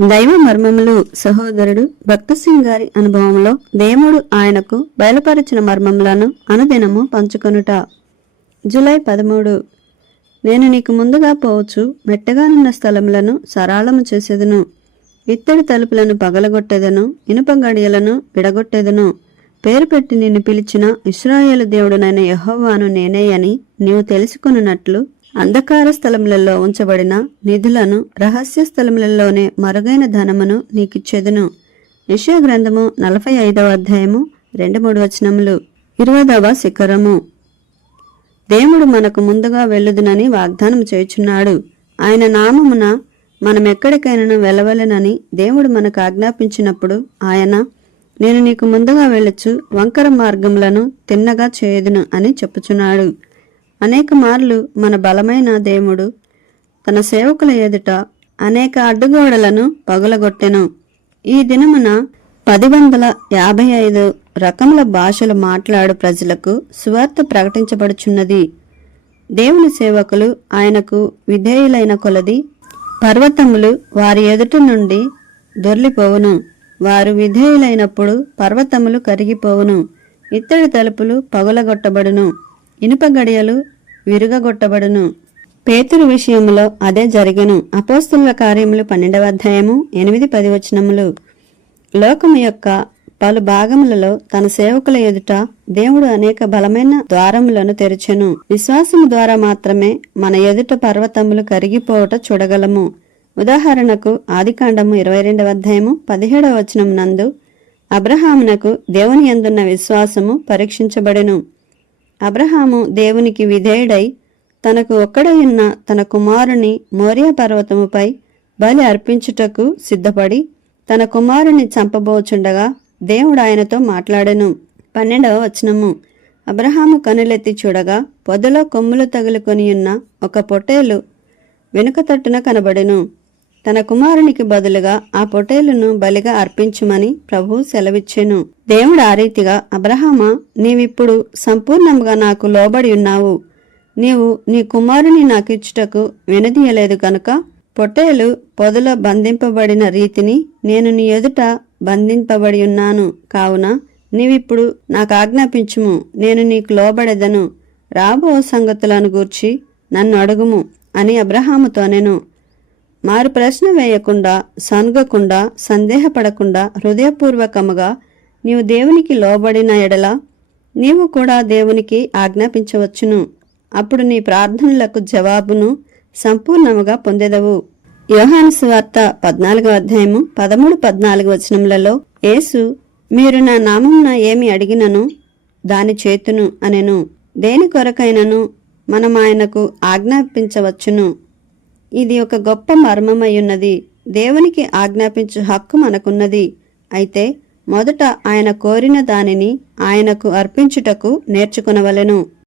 దైవ మర్మములు సహోదరుడు భక్త సింగ్ గారి అనుభవంలో దేవుడు ఆయనకు బయలుపరిచిన మర్మములను అనుదినము పంచుకొనుట. జూలై పదమూడు. నేను నీకు ముందుగా పోవచ్చు మెట్టగానున్న స్థలములను సరాళము చేసేదను. ఇత్తడి తలుపులను పగలగొట్టెదను ఇనుప గడియలను విడగొట్టేదను. పేరు పెట్టి నిన్ను పిలిచిన ఇస్రాయేలు దేవుడునైన యహోవాను నేనే అని నీవు తెలుసుకున్నట్లు అంధకార స్థలములలో ఉంచబడిన నిధులను రహస్య స్థలములలోనే మరుగైన ధనమును నీకిచ్చేదను. యెషయా గ్రంథము నలభై ఐదవ అధ్యాయము రెండు మూడు వచనములు. ఇరవదవ శిఖరము. దేవుడు మనకు ముందుగా వెళ్ళుదునని వాగ్దానం చేయుచున్నాడు. ఆయన నామమున మనం ఎక్కడికైనా వెళ్ళవలెనని దేవుడు మనకు ఆజ్ఞాపించినప్పుడు ఆయన నేను నీకు ముందుగా వెళ్ళొచ్చు వంకర మార్గములను తిన్నగా చేయదును అని చెప్పుచున్నాడు. అనేక మార్లు మన బలమైన దేవుడు తన సేవకుల ఎదుట అనేక అడ్డుగోడలను పగులగొట్టెను. ఈ దినమున పది వందల యాభై ఐదు రకముల భాషలు మాట్లాడు ప్రజలకు సువార్త ప్రకటించబడుచున్నది. దేవుని సేవకులు ఆయనకు విధేయులైన కొలది పర్వతములు వారి ఎదుట నుండి దొర్లిపోవును. వారు విధేయులైనప్పుడు పర్వతములు కరిగిపోవును. ఇత్తడి తలుపులు పగులగొట్టబడును. ఇనుప గడియలు విరుగగొట్టబడును. పేతురు విషయములో అదే జరిగెను. అపోస్తుల కార్యములు పన్నెండవ అధ్యాయము ఎనిమిది పది వచనములు. లోకము యొక్క పలు భాగములలో తన సేవకుల ఎదుట దేవుడు అనేక బలమైన ద్వారములను తెరిచెను. విశ్వాసము ద్వారా మాత్రమే మన ఎదుట పర్వతములు కరిగిపోవట చూడగలము. ఉదాహరణకు ఆదికాండము ఇరవై రెండవ అధ్యాయము పదిహేడవ వచనం నందు అబ్రహామునకు దేవుని ఎందున్న విశ్వాసము పరీక్షించబడెను. అబ్రహాము దేవునికి విధేయుడై తనకు ఒక్కడయున్న తన కుమారుని మోరియా పర్వతముపై బలి అర్పించుటకు సిద్ధపడి తన కుమారుని చంపబోచుండగా దేవుడు ఆయనతో మాట్లాడెను. పన్నెండవ వచనము. అబ్రహాము కనులెత్తి చూడగా పొదలో కొమ్ములు తగులుకొని ఉన్న ఒక పొట్టేలు వెనుక తట్టున కనబడెను. తన కుమారునికి బదులుగా ఆ పొటేలును బలిగా అర్పించుమని ప్రభు సెలవిచ్చెను. దేవుడు ఆ రీతిగా అబ్రహామా నీవిప్పుడు సంపూర్ణంగా నాకు లోబడి ఉన్నావు. నీవు నీ కుమారుని నాకిచ్చుటకు వినదీయలేదు కనుక పొట్టేలు పొదలో బంధింపబడిన రీతిని నేను నీ ఎదుట బంధింపబడి ఉన్నాను. కావున నీవిప్పుడు నాకు ఆజ్ఞాపించుము. నేను నీకు లోబడెదను. రాబో సంగతులను గూర్చి నన్ను అడుగుము అని అబ్రహాముతోనెను మారు ప్రశ్న వేయకుండా సనుగకుండా సందేహపడకుండా హృదయపూర్వకముగా నీవు దేవునికి లోబడిన ఎడల నీవు కూడా దేవునికి ఆజ్ఞాపించవచ్చును. అప్పుడు నీ ప్రార్థనలకు జవాబును సంపూర్ణముగా పొందెదవు. యోహాను సువార్త పద్నాలుగో అధ్యాయము పదమూడు పద్నాలుగు వచనములలో యేసు మీరు నా నామమున ఏమి అడిగినను దాని చేతును అనెను. దేని కొరకైనను? మనం ఆయనకు ఆజ్ఞాపించవచ్చును. ఇది ఒక గొప్ప మర్మమయ్యున్నది. దేవునికి ఆజ్ఞాపించు హక్కు మనకున్నది. అయితే మొదట ఆయన కోరిన దానిని ఆయనకు అర్పించుటకు నేర్చుకునవలెను.